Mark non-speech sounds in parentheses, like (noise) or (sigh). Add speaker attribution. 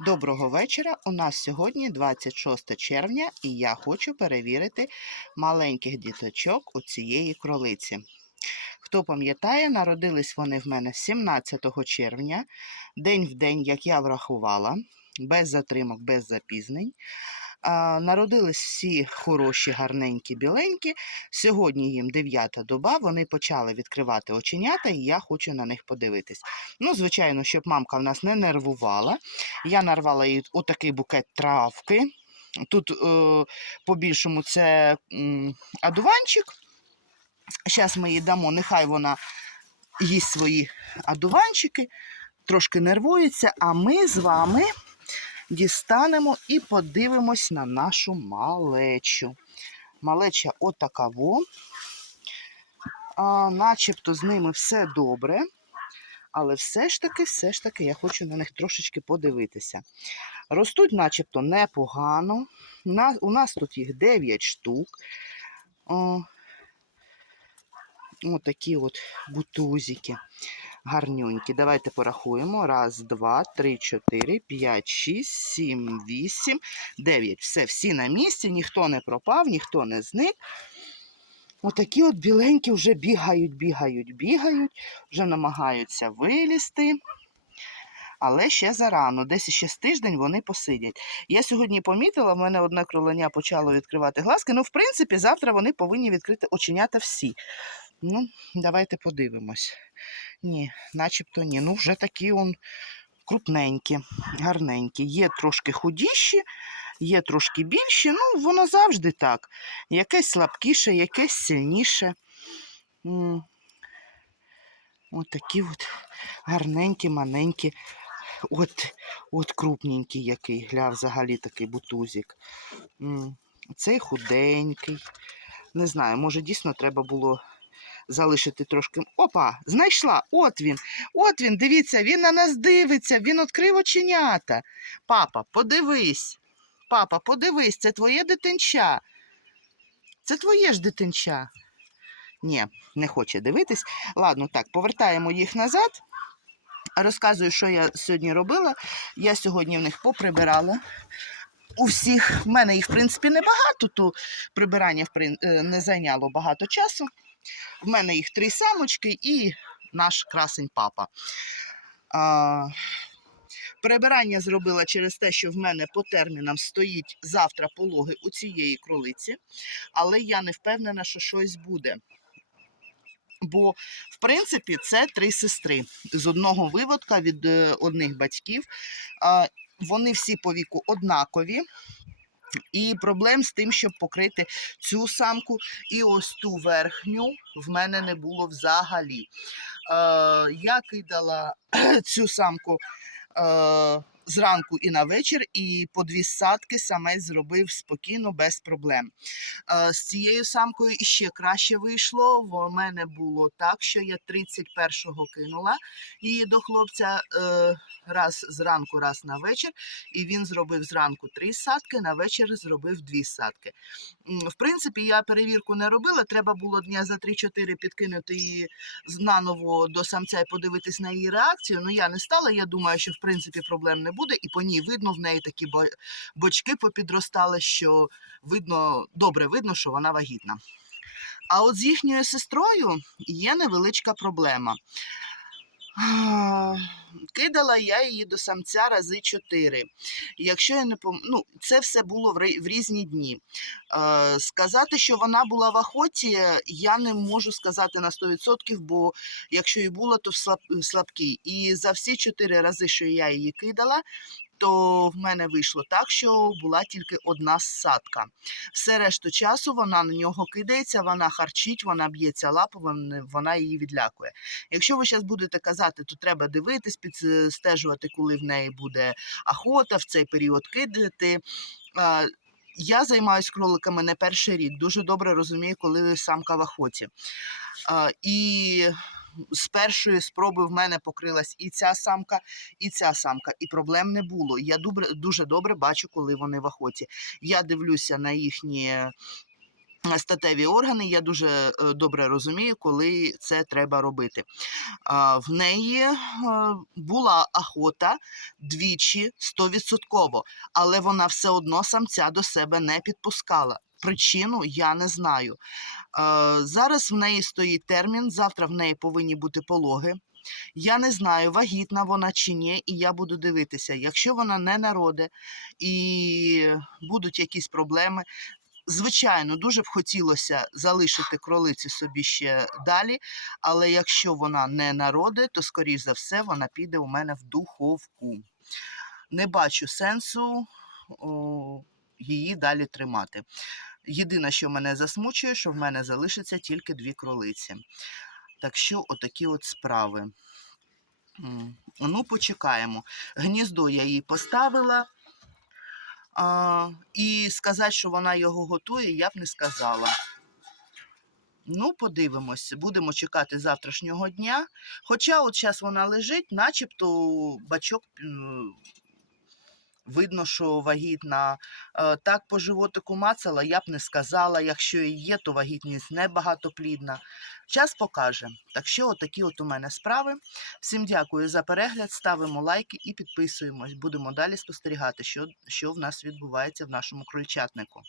Speaker 1: Доброго вечора. У нас сьогодні 26 червня, і я хочу перевірити маленьких діточок у цієї кролиці. Хто пам'ятає, народились вони в мене 17 червня, день в день, як я врахувала, без затримок, без запізнень. Народились всі хороші, гарненькі, біленькі. Сьогодні їм 9 доба, вони почали відкривати оченята, і я хочу на них подивитись. Ну, звичайно, щоб мамка в нас не нервувала. Я нарвала їй отакий букет травки. Тут е, по-більшому це адуванчик. Зараз ми їй дамо, нехай вона їсть свої адуванчики, трошки нервується, а ми з вами дістанемо і подивимось на нашу малечу. Малеча отакаво. А, начебто з ними все добре. Але все ж таки, все ж таки, я хочу на них трошечки подивитися. Ростуть начебто непогано. На, у нас тут їх 9 штук. О, отакі от бутузики гарнюнькі. Давайте порахуємо. Раз, два, три, чотири, п'ять, шість, сім, вісім, дев'ять. Все, всі на місці, ніхто не пропав, ніхто не зник. Отакі от біленькі вже бігають, бігають, бігають, вже намагаються вилізти. Але ще зарано, десь ще з тиждень вони посидять. Я сьогодні помітила, в мене одне кролення почало відкривати глазки. Ну, в принципі, завтра вони повинні відкрити оченята всі. Ну, давайте подивимось. Ні, начебто ні. Ну, вже такі он крупненькі, гарненькі. Є трошки худіші, є трошки більші. Ну, воно завжди так. Якесь слабкіше, якесь сильніше. От такі от гарненькі, маленькі. От, от крупненький який, гля, взагалі такий бутузик. Цей худенький. Не знаю, може дійсно треба було залишити трошки. Опа, знайшла. От він. От він, дивіться, він на нас дивиться, він відкрив оченята. Папа, подивись. Папа, подивись, це твоє дитинча. Це твоє ж дитинча. Ні, не хоче дивитись. Ладно, так, повертаємо їх назад. Розказую, що я сьогодні робила. Я сьогодні в них поприбирала. У всіх, в мене їх, в принципі, небагато, то прибирання е, не зайняло багато часу. В мене їх три самочки і наш красень папа. А, прибирання зробила через те, що в мене по термінам стоїть завтра пологи у цієї кролиці, але я не впевнена, що щось буде. Бо, в принципі, це три сестри з одного виводка від е, одних батьків. Вони всі по віку однакові. І проблем з тим, щоб покрити цю самку і ось ту верхню в мене не було взагалі. Е, я кидала (clears throat) цю самку е, зранку і на вечір, і по дві садки самець зробив спокійно, без проблем. Е, з цією самкою іще краще вийшло. В мене було так, що я 31-го кинула її до хлопця е, раз зранку, раз на вечір. І він зробив зранку три садки, на вечір зробив дві садки. В принципі, я перевірку не робила. Треба було дня за 3-4 підкинути її наново до самця і подивитись на її реакцію. Ну я не стала. Я думаю, що в принципі проблем не буде, і по ній видно в неї такі бочки попідростали, що видно, добре видно, що вона вагітна. А от з їхньою сестрою є невеличка проблема. Кидала я її до самця рази чотири. Якщо я не пом... ну, це все було в, різні дні. Е, сказати, що вона була в охоті, я не можу сказати на 100%, бо якщо і була, то слаб... слабкій. І за всі чотири рази, що я її кидала, то в мене вийшло так, що була тільки одна ссадка. Все решту часу вона на нього кидається, вона харчить, вона б'ється лапою, вона її відлякує. Якщо ви зараз будете казати, то треба дивитись, підстежувати, коли в неї буде охота, в цей період кидати. Я займаюся кроликами не перший рік, дуже добре розумію, коли самка в охоті. І з першої спроби в мене покрилась і ця самка, і ця самка, і проблем не було. Я добре, дуже добре бачу, коли вони в охоті. Я дивлюся на їхні статеві органи. Я дуже е, добре розумію, коли це треба робити. В неї е, була охота двічі 100%, але вона все одно самця до себе не підпускала. Причину я не знаю. Е, Зараз в неї стоїть термін, завтра в неї повинні бути пологи. Я не знаю, вагітна вона чи ні, і я буду дивитися. Якщо вона не народить і будуть якісь проблеми, звичайно, дуже б хотілося залишити кролиці собі ще далі, але якщо вона не народить, то, скоріш за все, вона піде у мене в духовку. Не бачу сенсу о, її далі тримати. Єдине, що мене засмучує, що в мене залишиться тільки дві кролиці. Так що, отакі от справи. Ну, почекаємо. Гніздо я їй поставила. А, і сказати, що вона його готує, я б не сказала. Ну, подивимось, будемо чекати завтрашнього дня. Хоча от зараз вона лежить, начебто бачок видно, що вагітна. Е, Так по животику мацала, я б не сказала. Якщо і є, то вагітність небагатоплідна. Час покаже. Так що, отакі от у мене справи. Всім дякую за перегляд. Ставимо лайки і підписуємось. Будемо далі спостерігати, що, що в нас відбувається в нашому крольчатнику.